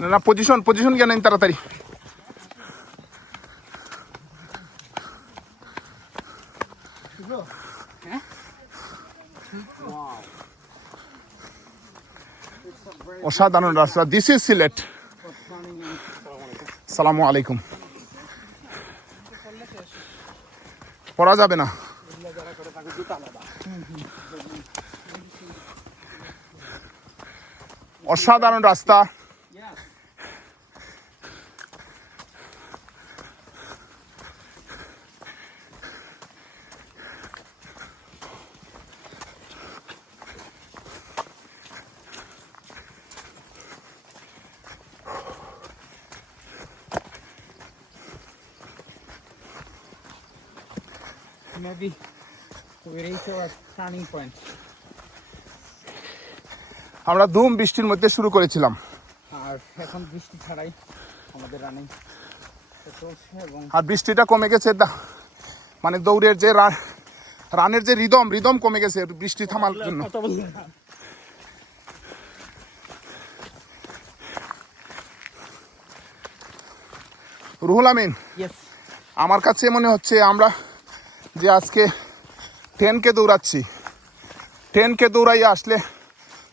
না, না position position কেন তাড়াতাড়ি? অসাধারণ রাস্তা। দিস ইজ সিলেট সালামু আলাইকুম। পড়া যাবে না। অসাধারণ রাস্তা Maybe we reach our turning point. আমরা ধুম বৃষ্টির মধ্যে শুরু করেছিলাম। আর এখন বৃষ্টি ছাড়াই আমাদের রানিং চলছে এবং আর বৃষ্টিটা কমে গেছে দা- মানে দৌড়ের যে রানের যে রিদম রিদম কমে গেছে বৃষ্টি থামার জন্য। রুহুল আমিন আমার কাছে মনে হচ্ছে আমরা যে আজকে টেনকে দৌড়াচ্ছি। টেনকে দৌড়াইয়া আসলে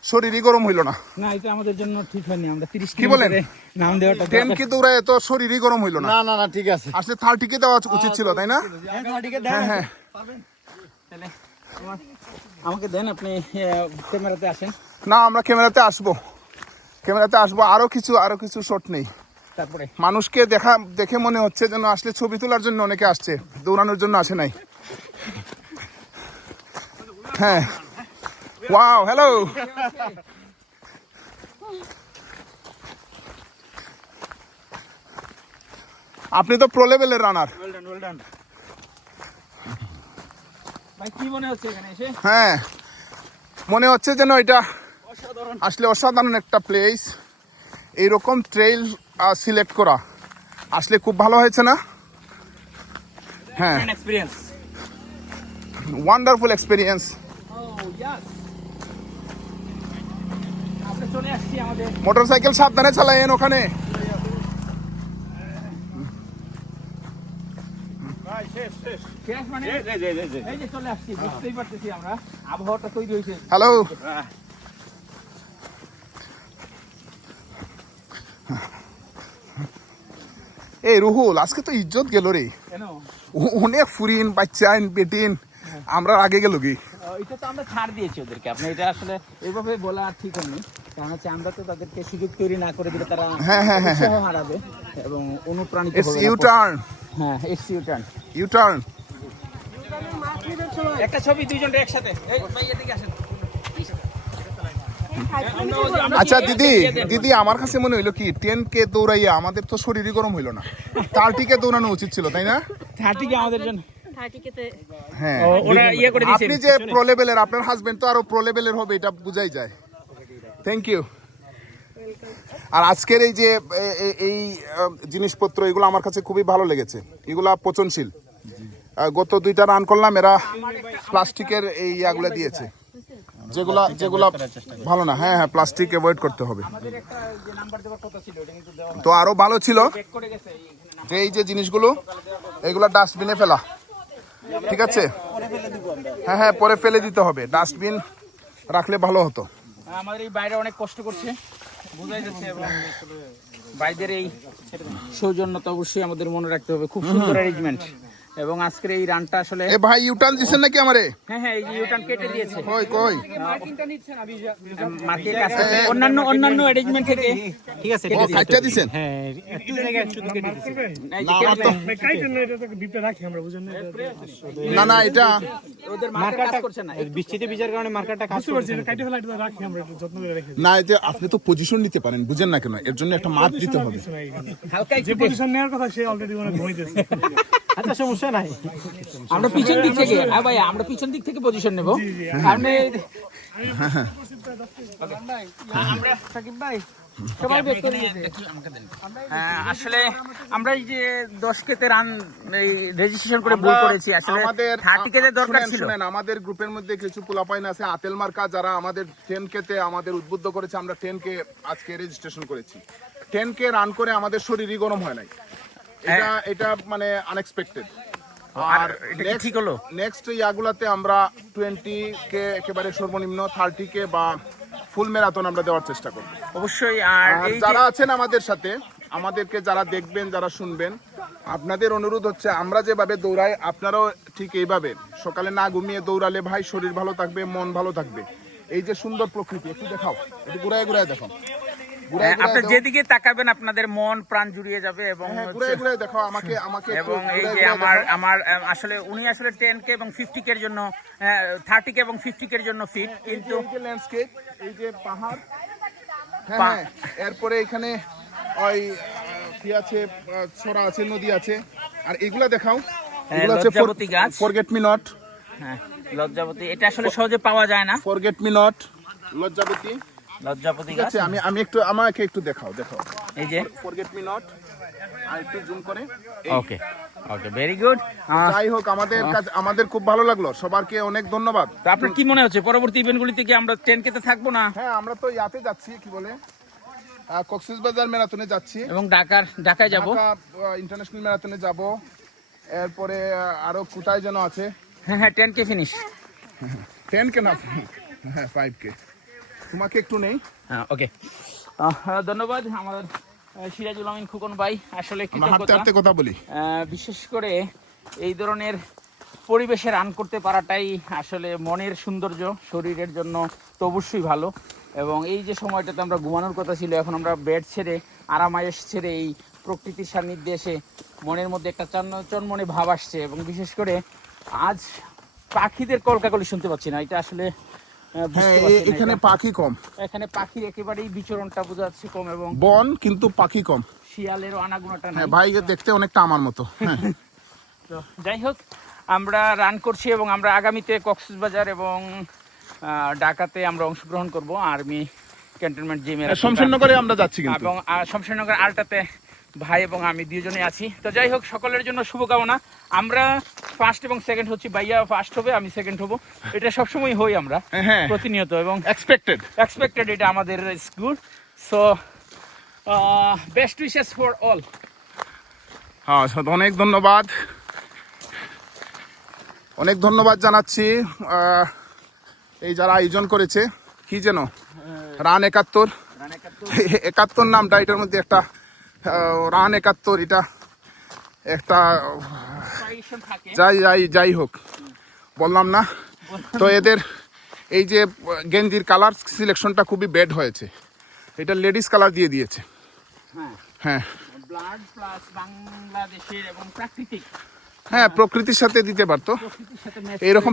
শরীরই গরম হইল না। না এটা আমাদের জন্য ঠিক হয়নি আমরা তিরিশ কি বলেন? নাম দেওয়াটা টেনকে দৌড়াইয়া তো শরীরই গরম হইল না। না না না ঠিক আছে। আসলে থার্টিকে দেওয়া উচিত ছিল তাই না? হ্যাঁ হ্যাঁ তাহলে আমাকে দেন আপনি ক্যামেরাতে আসেন। না আমরা ক্যামেরাতে আসব। ক্যামেরাতে আসব আরও কিছু আরও কিছু শট নেই। তারপরে? মানুষকে দেখা দেখে মনে হচ্ছে যেন আসলে ছবি তোলার জন্য অনেকে আসছে দৌড়ানোর জন্য আসে নাই। হ্যাঁ। ওয়াও হ্যালো আপনি তো প্রো লেভেলের রানার হ্যাঁ মনে হচ্ছে যেন এটা আসলে অসাধারণ একটা প্লেস এইরকম ট্রেইল সিলেক্ট করা আসলে খুব ভালো হয়েছে না? হ্যাঁ। এক্সপিরিয়েন্স ওয়ান্ডারফুল এক্সপিরিয়েন্স ও ইয়াস আমরা চলে আসছি আমাদের মোটরসাইকেল সাবধানে চালায়েন ওখানে শেষ মানে এই যে চলে আসছি বুঝতেই পারতেছি আমরা। আবহাওয়াটা তৈরি হয়েছে। হ্যালো এই রুহুল আজকে তো ইজ্জত গেল রে। অনেক ফুরিন বাচ্চাইন বেটিন। আমরা আগে গেল কি? এটা তো আমরা ছাড় দিয়েছি ওদেরকে। আপনি এটা আসলে এইভাবে বলা ঠিক হয়নি। কারণ হচ্ছে আমরা তো তাদেরকে সুযোগ তৈরি না করে দিলে তারা হ্যাঁ, হ্যাঁ, হ্যাঁ, উৎসাহ হারাবে এবং অনুপ্রাণিত ইটস ইউ টার্ন হ্যাঁ it's you turn you turn একটা ছবি দুইজন একসাথে। এই ভাই এদিকে আসেন। আচ্ছা দিদি দিদি আমার কাছে মনে হইল কি টেন কে দৌড়াইয়া আমাদের তো শরীরই গরম হইল না। থার্টিকে দৌড়ানো উচিত ছিল তাই না? থার্টি কি আমাদের জন্য। হ্যাঁ। ইয়ে আপনি যে প্রো লেভেলের আপনার হাজবেন্ড তো আরও প্রো লেভেলের হবে এটা বুঝাই যায়। থ্যাংক ইউ আর আজকের এই যে এই জিনিসপত্র, এগুলো আমার কাছে খুবই ভালো লেগেছে। এগুলা পচনশীল। গত দুইটা রান করলাম, এরা প্লাস্টিকের এই ইয়াগুলো দিয়েছে। যেগুলা যেগুলা ভালো না। হ্যাঁ হ্যাঁ প্লাস্টিক অ্যাভয়েড করতে হবে। তো আরও ভালো ছিল যে, এই যে জিনিসগুলো, এগুলো ডাস্টবিনে ফেলা। ঠিক আছে? হ্যাঁ হ্যাঁ পরে ফেলে দিতে হবে। ডাস্টবিন রাখলে ভালো হতো। আমাদের এই বাইরে অনেক কষ্ট করছে। বোঝাই যাচ্ছে এবং বাইদের এই সৌজন্যতা অবশ্যই আমাদের মনে রাখতে হবে। খুব সুন্দর অ্যারেঞ্জমেন্ট এবং আজকের এই রানটা আসলে এ ভাই ইউটার্ন দিছেন নাকি আমারে? হ্যাঁ হ্যাঁ এই ইউটার্ন কেটে দিয়েছে। কই? কই মার্কেট কাজ করছে। অন্যান্য অন্যান্য অ্যারেঞ্জমেন্ট থেকে। ঠিক আছে ও কাটটা দিছেন? না আমার তো না না এটা ওদের কাজ করছে না। বৃষ্টিতে ভিজার কারণে মার্কারটা কাজ করছে না। এতে আপনি তো পজিশন নিতে পারেন বুঝেন না কেন? এর জন্য একটা মার্ক দিতে হবে। হালকা যে পজিশন নেওয়ার কথা সে অলরেডি মানে ঘুমাইতেছে আচ্ছা সমস্যা নাই। আমরা পিছন দিক থেকে আ ভাই আমরা পিছন দিক থেকে পজিশন নেব। কারণ এই- আমরা সাকিব ভাই সবাই বের করে দিয়েছে। হ্যাঁ, আসলে আমরা এই যে দশ কেতে রান রেজিস্ট্রেশন করে করেছি আসলে আমাদের থার্টি কেতে দরকার ছিল। আমাদের গ্রুপের মধ্যে কিছু পোলাপাইন আছে আতেল মার্কা যারা আমাদের টেন কে তে আমাদের উদ্বুদ্ধ করেছে আমরা টেন কে আজকে রেজিস্ট্রেশন করেছি। টেন কে রান করে আমাদের শরীরই গরম হয় নাই। এটা এটা মানে আনএক্সপেক্টেড আর ঠিক হলো? নেক্সট ইয়াগুলাতে আমরা টোয়েন্টি কে একেবারে সর্বনিম্ন থার্টি কে বা ফুল ম্যারাথন আমরা দেওয়ার চেষ্টা করব। অবশ্যই আর যারা আছেন আমাদের সাথে আমাদেরকে যারা দেখবেন যারা শুনবেন আপনাদের অনুরোধ হচ্ছে আমরা যেভাবে দৌড়াই আপনারাও ঠিক এইভাবে। সকালে না ঘুমিয়ে দৌড়ালে ভাই শরীর ভালো থাকবে মন ভালো থাকবে। এই যে সুন্দর প্রকৃতি একটু দেখাও একটু ঘুরায় ঘুরায় দেখো ঘুরায় হ্যাঁ, আপনি যেদিকে তাকাবেন আপনাদের মন প্রাণ জুড়িয়ে যাবে এবং হ্যাঁ দেখো আমাকে আমাকে এবং এই যে আমার আমার আসলে উনি আসলে টেন কে এবং ফিফটি কে এর জন্য থার্টি কে এবং ফিফটি কে এর জন্য ফিট কিন্তু ল্যান্ডস্কেপ এই যে পাহাড় হ্যাঁ হ্যাঁ এরপরে এখানে ওই কি আছে ছড়া আছে নদী আছে আর এগুলা দেখাও। হ্যাঁ, এগুলো হচ্ছে গাছ। ফরগেট মি নট হ্যাঁ লজ্জাবতী এটা আসলে সহজে পাওয়া যায় না। ফরগেট মি নট লজ্জাবতী। লজ্জাপতি গাছ? আমি আমি একটু আমাকে একটু দেখাও দেখাও। এই যে? ফরগেট মি নট আর একটু জুম করে। ওকে ওকে ভেরি গুড যাই হোক আমাদের কাছে আমাদের খুব ভালো লাগল। সবারকে অনেক ধন্যবাদ। তো আপনার কি মনে হচ্ছে পরবর্তী ইভেন্টগুলিতে কি আমরা টেন কেতে থাকব না? হ্যাঁ আমরা তো ইয়াতে যাচ্ছি কি বলে? কক্সিস বাজার ম্যারাথনে যাচ্ছি। এবং ঢাকার ঢাকায় যাব? ইন্টারন্যাশনাল ম্যারাথনে যাব। এরপরে আরও কোথায় যেন আছে? হ্যাঁ হ্যাঁ ten K finish ten K না হ্যাঁ ফাইভ কে। তোমাকে একটু নেই। হ্যাঁ ওকে ধন্যবাদ আমাদের সিরাজুল আমিন খুকন ভাই। আসলে আমরা হাঁটতে কৃতজ্ঞতা। কথা বলি। বিশেষ করে এই ধরনের পরিবেশে রান করতে পারাটাই আসলে মনের সৌন্দর্য শরীরের জন্য তো অবশ্যই ভালো। এবং এই যে সময়টাতে আমরা ঘুমানোর কথা ছিল এখন আমরা বেড ছেড়ে আরামায়েশ ছেড়ে এই প্রকৃতির সান্নিধ্যে এসে মনের মধ্যে একটা চন্ন চনমনে ভাব আসছে। এবং বিশেষ করে আজ পাখিদের কলকাকলি শুনতে পাচ্ছি না। এটা আসলে হ্যাঁ না এখানে পাখি কম। এখানে পাখির একেবারেই বিচরণটা বোঝা যাচ্ছে কম এবং বন কিন্তু পাখি কম। শিয়ালেরও আনাগোনাটা নাই। হ্যাঁ ভাই দেখতে অনেকটা আমার মতো। হ্যাঁ। তো যাই হোক আমরা রান করছি এবং আমরা আগামীতে কক্সবাজার এবং ঢাকাতে আমরা অংশগ্রহণ করব আর্মি ক্যান্টনমেন্ট জিমে শমশেরনগরে আমরা যাচ্ছি কিন্তু। এবং শমশেরনগর আলটাতে ভাই এবং আমি দুজনে আছি। তো যাই হোক সকলের জন্য শুভকামনা। আমরা ফার্স্ট এবং সেকেন্ড হচ্ছি ভাইয়া ফার্স্ট হবে আমি সেকেন্ড হব। এটা সবসময় হই আমরা হ্যাঁ। প্রতিনিয়ত এবং এক্সপেক্টেড এক্সপেক্টেড এটা আমাদের school so best wishes for all হ্যাঁ অনেক ধন্যবাদ। অনেক ধন্যবাদ জানাচ্ছি। এই যারা আয়োজন করেছে কি যেন? রান একাত্তর। একাত্তর নামটা এটার মধ্যে একটা রান একাত্তর এটা একটা যাই যাই যাই হোক। বললাম না। তো এদের এই যে গেঞ্জির কালার সিলেকশনটা খুবই ব্যাড হয়েছে। এটা লেডিস কালার দিয়ে দিয়েছে। হ্যাঁ। হ্যাঁ। হ্যাঁ প্রকৃতির সাথে দিতে পারতো। সাথে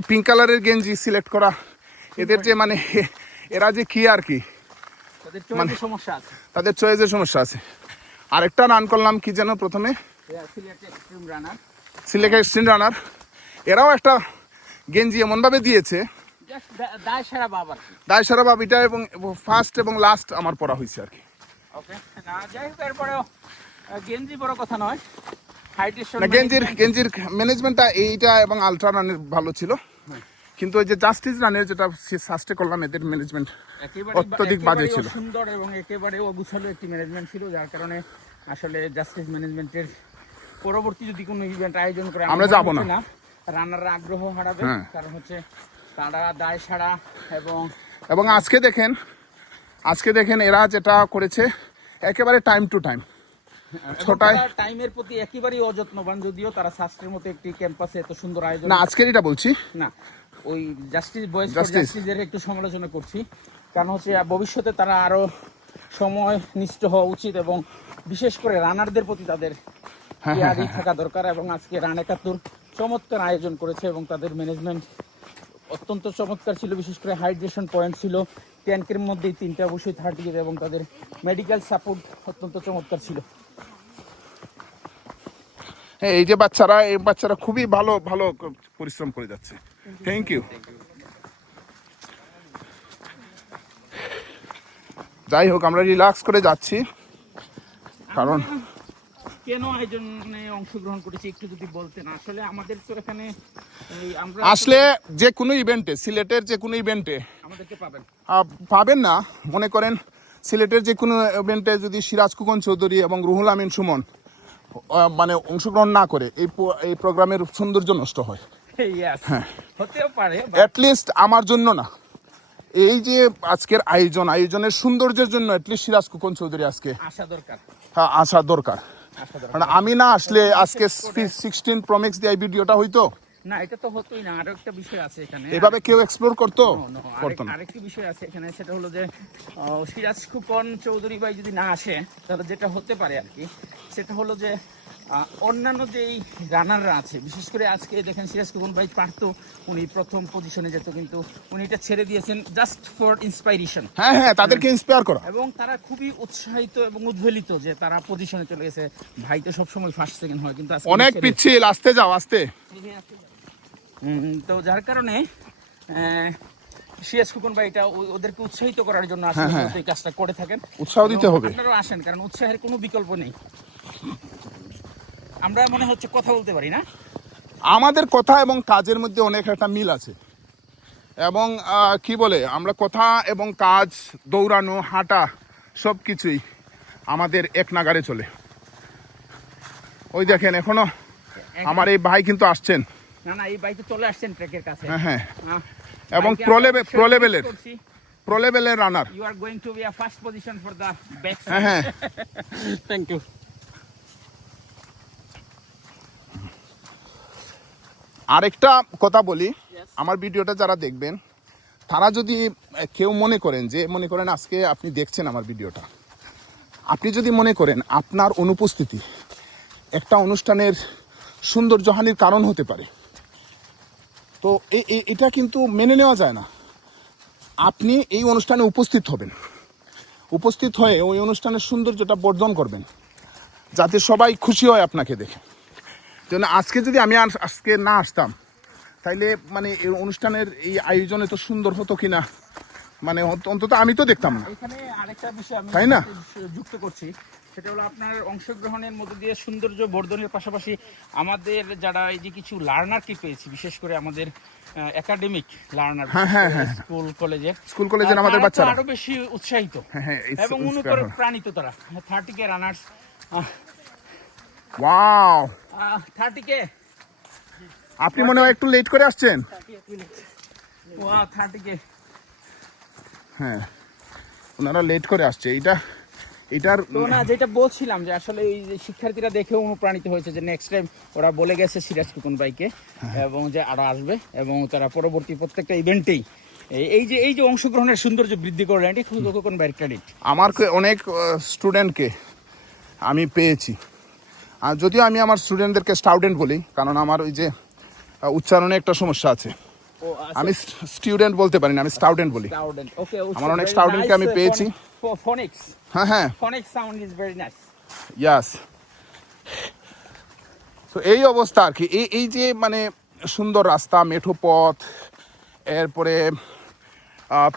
পিঙ্ক কালারের গেঞ্জি সিলেক্ট করা এদের যে মানে এরা যে কি আর কি? তাদের চয়েসের সমস্যা আছে। তাদের চয়েসের সমস্যা আছে। আরেকটা রান করলাম কি যেন প্রথমে? সিলেট এক্সট্রিম রানার এরাও একটা গেঞ্জি এমনভাবে দিয়েছে। দায় সারা বাবার দায় এবং ফার্স্ট এবং লাস্ট আমার পড়া হয়েছে আর কি। গেঞ্জির গেঞ্জির ম্যানেজমেন্টটা এইটা এবং আলট্রা রানের ভালো ছিল। কিন্তু ওই যে জাস্টিস রানের যেটা সাস্টে করলাম এদের ম্যানেজমেন্ট অত্যধিক বাজে ছিল। সুন্দর এবং একেবারে অগুছালো একটি ম্যানেজমেন্ট ছিল যার কারণে আসলে জাস্টিস ম্যানেজমেন্টের পরবর্তী যদি কোনো ইভেন্ট আয়োজন করে আমরা যাব না। রানাররা আগ্রহ হারাবে হ্যাঁ। কারণ হচ্ছে তারা দায় সারা এবং এবং আজকে দেখেন আজকে দেখেন এরা যেটা করেছে একেবারে টাইম টু টাইম ছটায় টাইমের প্রতি একেবারেই অযত্নবান যদিও তারা শাস্ত্রের মতো একটি ক্যাম্পাসে এত সুন্দর আয়োজন না আজকের এটা বলছি না ওই জাস্টিস Justice। জাস্টিসের একটু সমালোচনা করছি। কারণ হচ্ছে ভবিষ্যতে তারা আরও সময় নিষ্ঠ হওয়া উচিত এবং বিশেষ করে রানারদের প্রতি তাদের হ্যাঁ, কেয়ারি থাকা দরকার এবং আজকে রান একাত্তর চমৎকার আয়োজন করেছে এবং তাদের ম্যানেজমেন্ট অত্যন্ত চমৎকার ছিল। বিশেষ করে হাইড্রেশন পয়েন্ট ছিল। ট্যাঙ্কের মধ্যেই তিনটা অবশ্যই থার্টি এবং তাদের মেডিকেল সাপোর্ট অত্যন্ত চমৎকার ছিল। হ্যাঁ এই যে বাচ্চারা এই বাচ্চারা খুবই ভালো ভালো পরিশ্রম করে যাচ্ছে। থ্যাংক ইউ যাই হোক আমরা রিল্যাক্স করে যাচ্ছি। কারণ কেন আয়োজনে অংশগ্রহণ করেছি একটু যদি বলতেন? আসলে আমাদের তো এখানে আমরা আসলে যে কোনো ইভেন্টে সিলেটের যে কোনো ইভেন্টে আমাদেরকে পাবেন। পাবেন না। মনে করেন সিলেটের যে কোনো ইভেন্টে যদি সিরাজ কুকন চৌধুরী এবং রুহুল আমিন সুমন মানে অংশগ্রহণ না করে এই এই প্রোগ্রামের সৌন্দর্য নষ্ট হয়। অ্যাটলিস্ট আমার জন্য না। এই যে আজকের আয়োজন আয়োজনের সৌন্দর্যের জন্য অ্যাটলিস্ট সিরাজ কুকন চৌধুরী আজকে আসা দরকার। হ্যাঁ, আসা দরকার। আসা আমি না আসলে আজকে সিক্সটিন প্রমিক্স দিয়ে ভিডিওটা হইতো। না এটা তো হতোই না আরও একটা বিষয় আছে এখানে। এভাবে কেউ এক্সপ্লোর করতো? করতো না। আরেকটি বিষয় আছে এখানে সেটা হলো যে সিরাজ খুকন চৌধুরী ভাই যদি না আসে তাহলে যেটা হতে পারে আর কি সেটা হলো যে অন্যান্য যেই রানাররা আছে বিশেষ করে আজকে দেখেন সিরাজ খুকন ভাই পারতো উনি প্রথম পজিশনে যেত কিন্তু উনি এটা ছেড়ে দিয়েছেন জাস্ট ফর ইন্সপাইরেশন হ্যাঁ হ্যাঁ তাদেরকে ইন্সপায়ার করা। এবং তারা খুবই উৎসাহিত এবং উদ্বেলিত যে তারা পজিশনে চলে গেছে। ভাই তো সবসময় ফার্স্ট সেকেন্ড হয় কিন্তু আজকে অনেক পিচ্ছিল আসতে যাও আসতে। তো যার কারণে আহ, সিরাজ খুকন ভাই এটা ওদেরকে উৎসাহিত করার জন্য আসলে হ্যাঁ, এই কাজটা করে থাকেন। উৎসাহ দিতে হবে। আপনারাও আসেন কারণ উৎসাহের কোনো বিকল্প নেই। আমরা মনে হচ্ছে কথা বলতে পারি না? আমাদের কথা এবং কাজের মধ্যে অনেক একটা মিল আছে। এবং কি বলে আমরা কথা এবং কাজ দৌড়ানো হাঁটা সব কিছুই আমাদের এক নাগারে চলে। ওই দেখেন এখনও আমার এই ভাই কিন্তু আসছেন। না না এই বাইকে চলে আসছেন ট্র্যাকের কাছে। হ্যাঁ হ্যাঁ। এবং বাইকে pro আমরা level- অবশ্যই pro miss level-এর। করছি। প্রো লেভেলের রানার You are going to be a আরেকটা কথা বলি আমার ভিডিওটা যারা দেখবেন তারা যদি কেউ মনে করেন যে মনে করেন আজকে আপনি দেখছেন আমার ভিডিওটা আপনি যদি মনে করেন আপনার অনুপস্থিতি একটা অনুষ্ঠানের সৌন্দর্যহানির কারণ হতে পারে তো এটা কিন্তু মেনে নেওয়া যায় না। আপনি এই অনুষ্ঠানে উপস্থিত হবেন উপস্থিত হয়ে ওই অনুষ্ঠানের সৌন্দর্যটা বর্ধন করবেন যাতে সবাই খুশি হয় আপনাকে দেখে। যেন আজকে যদি আমি আজকে না আসতাম তাইলে মানে এই অনুষ্ঠানের এই আয়োজনে তো সুন্দর হতো কিনা? মানে অন্ত- অন্তত আমি তো দেখতাম না। এখানে আরেকটা বিষয় আমি তাই না? যুক্ত করছি। সেটা হলো আপনার অংশগ্রহণের মধ্যে দিয়ে সৌন্দর্য বর্ধনের পাশাপাশি আমাদের যারা এই যে কিছু লার্নারকে পেয়েছি বিশেষ করে আমাদের একাডেমিক লার্নার হ্যাঁ, হ্যাঁ, হ্যাঁ। স্কুল কলেজে। স্কুল কলেজের আমাদের বাচ্চারা। আরও বেশি উৎসাহিত। হ্যাঁ, হ্যাঁ, এবং অনুপ্রাণিত প্রাণিত তারা। Thirty K runners wow thirty K আপনি মনে হয় একটু লেট করে আসছেন? ওয়া থার্টি কে হ্যাঁ ওনারা লেট করে আসছে। এটা এটার না যেটা বলছিলাম যে আসলে এই যে শিক্ষার্থীরা দেখে অনুপ্রাণিত হয়েছে যে নেক্সট টাইম ওরা বলে গেছে সিরাজ কুকুন ভাইকে এবং যে আরও আসবে এবং তারা পরবর্তী প্রত্যেকটা ইভেন্টেই এই যে এই যে অংশগ্রহণের সৌন্দর্য বৃদ্ধি করলেন এটি খুব কুকুন ভাইয়ের ক্রেডিট আমার অনেক স্টুডেন্টকে আমি পেয়েছি। আর যদিও আমি আমার স্টুডেন্টদেরকে স্টাউডেন্ট বলি কারণ আমার ওই যে উচ্চারণে একটা সমস্যা আছে। আমি স্টুডেন্ট বলতে পারি না আমি স্টাউডেন্ট বলি। আমার অনেক student কে আমি পেয়েছি। হ্যাঁ হ্যাঁ। Sound is very nice yes তো এই অবস্থা আর কি। এই এই যে মানে সুন্দর রাস্তা মেঠো পথ এরপরে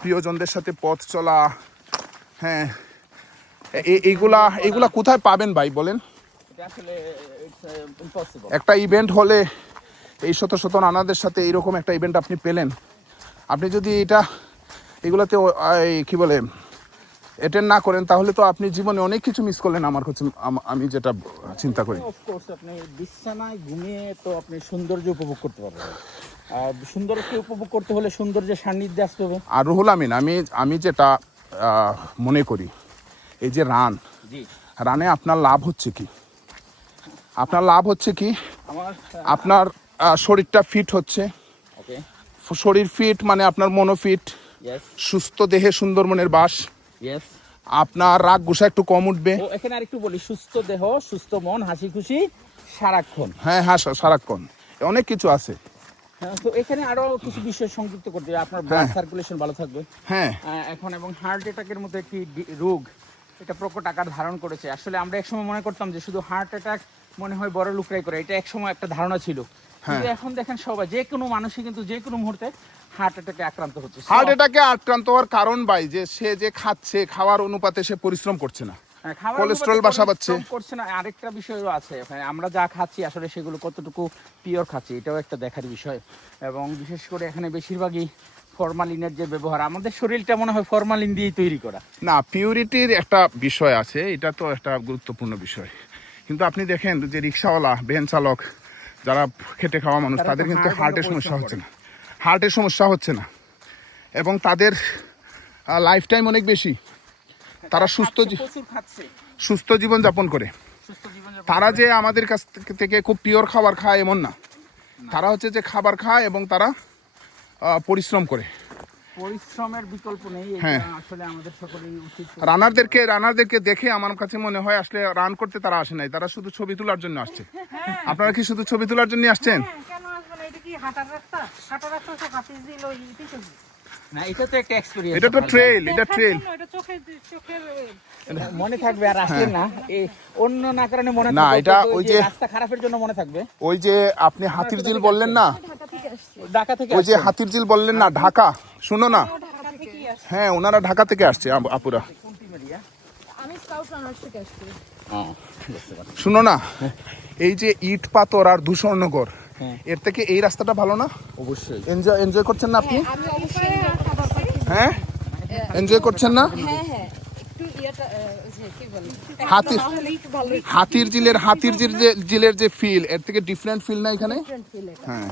প্রিয়জনদের সাথে পথ চলা হ্যাঁ। এইগুলা এইগুলা কোথায় পাবেন ভাই বলেন? ইম্পসিবল একটা ইভেন্ট হলে এই শত শত নানাদের সাথে এইরকম একটা ইভেন্ট আপনি পেলেন। আপনি যদি এটা এগুলাতে কি বলে অ্যাটেন্ড না করেন তাহলে তো আপনি জীবনে অনেক কিছু মিস করলেন আমার কাছে আমি যেটা চিন্তা করি। অফকোর্স আপনি বিছানায় ঘুমিয়ে তো আপনি সৌন্দর্য উপভোগ করতে পারবেন। আর সৌন্দর্যকে উপভোগ করতে হলে সৌন্দর্যের সান্নিধ্যে আসতে হবে। আর রুহুল আমিন আমি আমি যেটা মনে করি এই যে রান রানে আপনার লাভ হচ্ছে কি? আপনার লাভ হচ্ছে কি? আমার আপনার শরীরটা ফিট হচ্ছে। ওকে। শরীর ফিট মানে আপনার মনো ফিট সুস্থ দেহে সুন্দর মনের বাস আপনার রাগ গুসা একটু কম উঠবে। এখানে আরেকটু বলি সুস্থ দেহ সুস্থ মন হাসি খুশি সারাক্ষণ। হ্যাঁ হ্যাঁ সারাক্ষণ। অনেক কিছু আছে। হ্যাঁ, তো এখানে আরও কিছু বিষয় সংযুক্ত করতে হবে আপনার ব্লাড হ্যাঁ। সার্কুলেশন ভালো থাকবে। হ্যাঁ। এখন এবং হার্ট অ্যাটাকের মতো একটি রোগ এটা প্রকট আকার ধারণ করেছে। আসলে আমরা একসময় মনে করতাম যে শুধু হার্ট অ্যাটাক মনে হয় বড় লোকরাই করে। এটা একসময় একটা ধারণা ছিল। কিন্তু এখন দেখেন সবাই যে কোনো মানুষই কিন্তু যে কোনো মুহূর্তে হার্ট অ্যাটাকে আক্রান্ত হচ্ছে। হার্ট অ্যাটাকে আক্রান্ত হওয়ার কারণ ভাই যে সে যে খাচ্ছে খাওয়ার অনুপাতে সে পরিশ্রম করছে না। হ্যাঁ, কোলেস্টেরল অনুপাতে বাসা। পরিশ্রম করছে না আরেকটা বিষয়ও আছে। মানে আমরা যা খাচ্ছি আসলে সেগুলো কতটুকু পিওর খাচ্ছি এটাও একটা দেখার বিষয়। এবং বিশেষ করে এখানে বেশিরভাগই ফরমালিনের যে ব্যবহার আমাদের শরীরটা মনে হয় ফরমালিন দিয়েই তৈরি করা। না পিউরিটির একটা বিষয় আছে এটা তো একটা গুরুত্বপূর্ণ বিষয়। কিন্তু আপনি দেখেন যে রিক্সাওয়ালা ভ্যান চালক যারা খেটে খাওয়া মানুষ তাদের কিন্তু হার্টের সমস্যা হচ্ছে না। হার্টের সমস্যা হচ্ছে না। এবং তাদের লাইফ টাইম অনেক বেশি। তারা সুস্থ সুস্থ জীবন যাপন করে তারা যে আমাদের কাছ থেকে খুব পিওর খাবার খায় এমন না। তারা হচ্ছে যে খাবার খায় এবং তারা পরিশ্রম করে। পরিশ্রমের বিকল্প নেই হ্যাঁ। আসলে আমাদের সকলেই উচিত। রানারদেরকে রানারদেরকে দেখে আমার কাছে মনে হয় আসলে রান করতে তারা আসে নাই তারা শুধু ছবি তোলার জন্য আসছে। আপনারা কি শুধু ছবি তোলার জন্য আসছেন? হ্যাঁ, কেন আসবেন এটা কি হাঁটার রাস্তা? হাঁটার রাস্তা হাফিজ দিল না এটা তো একটা এক্সপেরিয়েন্স এটা তো ট্রেল এটা ট্রেল এটা চোখের চোখের মনে থাকবে আর আসলে না এই অন্য না কারণে মনে না, এটা ওই যে- রাস্তা খারাপের জন্য মনে থাকবে। ওই যে আপনি হাতির ঝিল বললেন না? ঢাকা থেকে ওই যে হাতির ঝিল বললেন না ঢাকা শুনো না। হ্যাঁ ওনারা ঢাকা থেকে আসছে আপুরা। কোন আমি স্কাউট রানার্স থেকে আসছি। ও, বুঝতে পারছি। শুনো না এই যে ইট পাথর আর ধূসরনগর হ্যাঁ। এর থেকে এই রাস্তাটা ভালো না? অবশ্যই। এনজয় এনজয় করছেন না আপনি আমি অবশ্যই খাবার পাচ্ছি হ্যাঁ? এনজয় করছেন না? হ্যাঁ হ্যাঁ হাতির হাতির জিলের হাতির যে জিলের যে ফিল এর থেকে ডিফারেন্ট ফিল না এখানে? হ্যাঁ।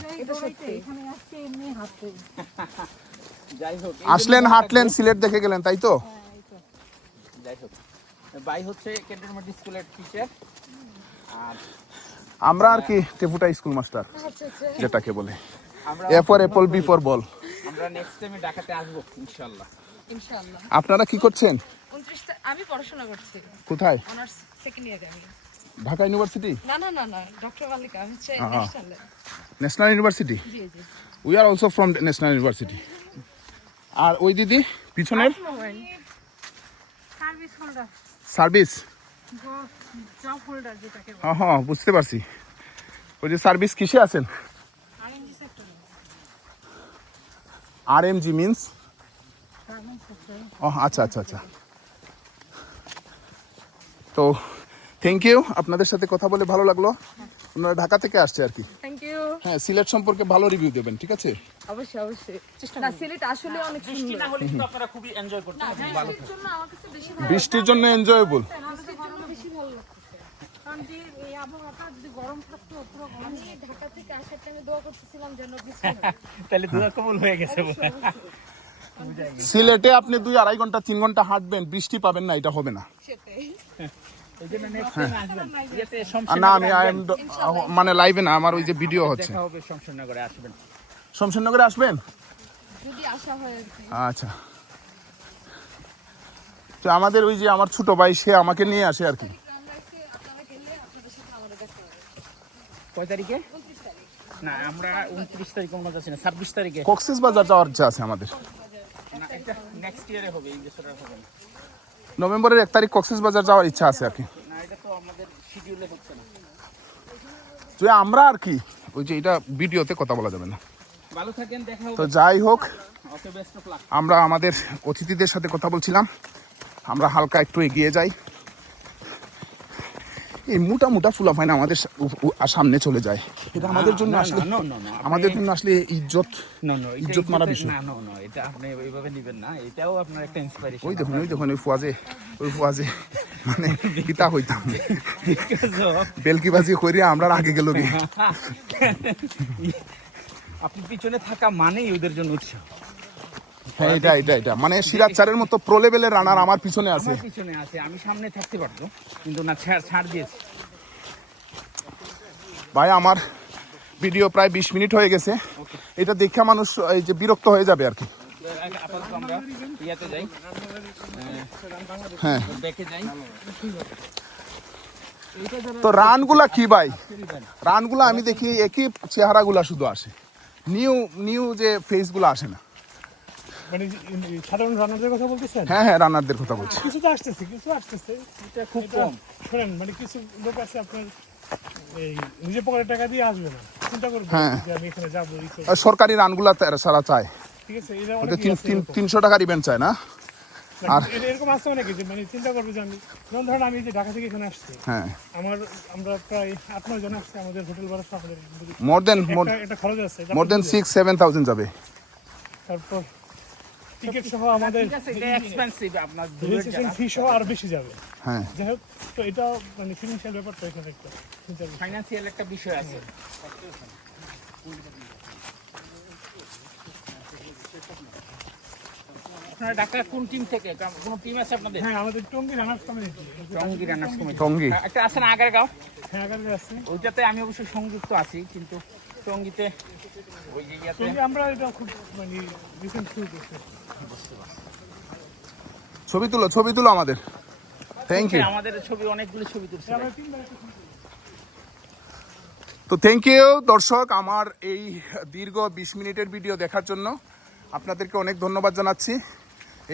আসলেন হাঁটলেন সিলেট দেখে গেলেন তাই তো? যাই হচ্ছে ক্যান্টনমেন্ট স্কুলের টিচার আর আমরা আর কি টেপুটা স্কুল মাস্টার যেটাকে বলে। A for apple B for ball আমরা নেক্সট টাইমে ঢাকাতে আসব ইনশাআল্লাহ ইনশাআল্লাহ আপনারা কি করছেন? আমি পড়াশোনা করছি। কোথায়? অনার্স সেকেন্ড ইয়ারে আমি। ঢাকা ইউনিভার্সিটি না না না না ডক্টর মালিকা আমি হচ্ছে আহা। ন্যাশনাল ইউনিভার্সিটি জি জি। We are also from national university আর ওই দিদি পিছনের? Service holder service job holder যেটাকে হ্যাঁ হ্যাঁ বুঝতে পারছি। ওই যে সার্ভিস কিসে আছেন? R M G means garments সেক্টরে ও আচ্ছা আচ্ছা আচ্ছা। তো থ্যাংক ইউ আপনাদের সাথে কথা বলে ভালো লাগল। আপনারা ঢাকা থেকে আসছে আর কি। থ্যাংক ইউ হ্যাঁ সিলেট সম্পর্কে ভালো রিভিউ দেবেন ঠিক আছে? অবশ্যই অবশ্যই। না সিলেট আসলে অনেক সুন্দর না হলে কিন্তু আপনারা খুবই এনজয় করতেন বৃষ্টির জন্য আমার কাছে বেশি ভালো বৃষ্টির জন্য এনজয়েবল বৃষ্টির জন্য বেশি ভালো লাগতেছে কারণ যে এই আবহাওয়াটা যদি গরম থাকতো পুরো আমি ঢাকা থেকে আসার টাইমে দোয়া করতেছিলাম যেন তাহলে দুয়া কবুল হয়ে গেছে সিলেটে আপনি দুই আড়াই ঘণ্টা তিন ঘণ্টা হাঁটবেন বৃষ্টি পাবেন না এটা হবে না। শমশেরনগরে না আমি মানে লাইভে না আমার ওই যে ভিডিও হচ্ছে। দেখা শমশেরনগরে আসবেন। হয় আচ্ছা। তো আমাদের ওই যে আমার ছোট ভাই সে আমাকে নিয়ে আসে আর কি আমরা একটু আপনারা গেলে আপনাদের সাথে আমাদের দেখা হবে কয় তারিখে? না আমরা উনত্রিশ তারিখ কোনো যাচ্ছি না ছাব্বিশ তারিখে। কক্সেস বাজার যাওয়ার ইচ্ছা আছে আমাদের। না এটা নেক্সট ইয়ারে হবে এই বছর আর হবে না। নভেম্বরের এক তারিখ কক্সেস বাজার যাওয়ার ইচ্ছা আছে আর কি। না এটা তো আমাদের শিডিউলে হচ্ছে না। তো আমরা আর কি ওই যে এটা ভিডিওতে কথা বলা যাবে না। ভালো থাকেন দেখা তো যাই হোক আমরা আমাদের অতিথিদের সাথে কথা বলছিলাম। আমরা হালকা একটু এগিয়ে যাই। এই মোটা মোটা ফুলা ফাইন আমাদের সামনে চলে যায়। এটা আমাদের জন্য আসলে না, না, না, আপনি- আমাদের জন্য আসলে ইজ্জত ইজ্জত মারা বিষয়। না এটা আপনি ওইভাবে নেবেন না এটাও আপনার একটা ইন্সপিরেশন ওই দেখুন ওই দেখুন ওই ফুয়াজে ওই ফুয়াজে মানে কিতা হইতাম। বেলকিবাজি করিয়া আমরা আগে গেল আপনি পিছনে থাকা মানেই ওদের জন্য উৎসাহ। হ্যাঁ এটা এটা এটা মানে সিরাজ চারের মতো প্রো লেভেলের রানার আমার পিছনে আছে। আমার পিছনে আছে আমি সামনে থাকতে পারতো কিন্তু না ছাড় ছাড় দিয়েছে। ভাই আমার ভিডিও প্রায় বিশ মিনিট হয়ে গেছে। এটা দেখে মানুষ এই যে বিরক্ত হয়ে যাবে আর কি। হ্যাঁ। তো রানগুলা কি ভাই? রানগুলা আমি দেখি একই চেহারাগুলা শুধু আসে। নিউ নিউ যে ফেসগুলো আসে না। মানে এই সাধারণ রান্নাদের কথা বলতেছেন? হ্যাঁ হ্যাঁ রানারদের কথা বলছি। কিছু তো আসতেছে কিছু আসতেছে। এটা খুব কম। শোনেন মানে কিছু লোক আছে আপনার এই টাকা দিয়ে আসবে না। চিন্তা করবে হ্যাঁ। যে আমি এখানে যাব আর সরকারি রানগুলা তারা- সারা চায়। ঠিক আছে এরা। তিনশো টাকার ইভেন্ট চায় না? আর এরকম অনেকে যে মানে চিন্তা করবে যে আমি যেমন ধরেন আমি যে ঢাকা থেকে এখানে আসছি। হ্যাঁ। আমার আমরা প্রায় আট নয় জন আসছি আমাদের হোটেল ভাড়া সহ আমাদের মোর দেন মোর একটা- একটা খরচ আছে। More then six seven thousand যাবে। তারপর টিকিট সহ আমাদের এক্সপেন্সিভ আপনার রেজিস্ট্রেশন ফি সহ আরও বেশি যাবে। হ্যাঁ। যাই হোক তো এটা মানে ফিনান্সিয়াল ব্যাপারটা এখানে একটা ফাইন্যান্সিয়াল একটা বিষয় আছে। আপনারা ঢাকা কোন টিম থেকে? কোন টিম আছে আপনাদের? হ্যাঁ আমাদের Tongi runners community Tongi runners committee Tongi. একটা আছে না আগারগাঁও? হ্যাঁ আছে। ওইটাতে আমি অবশ্য সংযুক্ত আছি কিন্তু টঙ্গীতে ওই যে ইয়াতে আমরা এটা খুব মানে রিসেন্ট শুরু করছি। ছবি তুলো ছবি তুলো আমাদের। থ্যাংক ইউ আমাদের ছবি অনেকগুলো ছবি তুলছে। তো থ্যাংক ইউ দর্শক আমার এই দীর্ঘ বিশ মিনিটের ভিডিও দেখার জন্য আপনাদেরকে অনেক ধন্যবাদ জানাচ্ছি।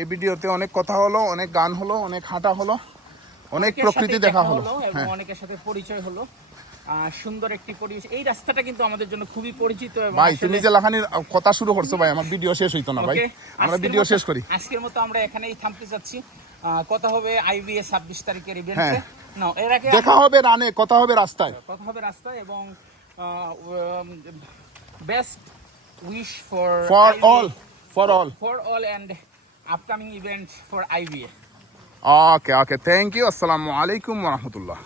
এই ভিডিওতে অনেক কথা হলো অনেক গান হলো অনেক হাঁটা হলো অনেক প্রকৃতি দেখা হলো এবং হ্যাঁ। অনেকের সাথে পরিচয় হলো। সুন্দর একটি পরিবেশ। এই রাস্তাটা কিন্তু আমাদের জন্য খুবই পরিচিত ভাই তুমি যে লাখানির কথা শুরু করছ ভাই আমার ভিডিও শেষ হইতো না ভাই। আমরা ভিডিও শেষ করি। আজকের মতো আমরা এখানেই থামতে যাচ্ছি। কথা হবে আইবিএ ছাব্বিশ তারিখের ইভেন্টে হ্যাঁ। না এর আগে দেখা হবে রানে কথা হবে রাস্তায়। কথা হবে রাস্তায় এবং best wish for for all for all for all and upcoming event for IBA okay okay thank you আসসালামু আলাইকুম রহমতুল্লাহ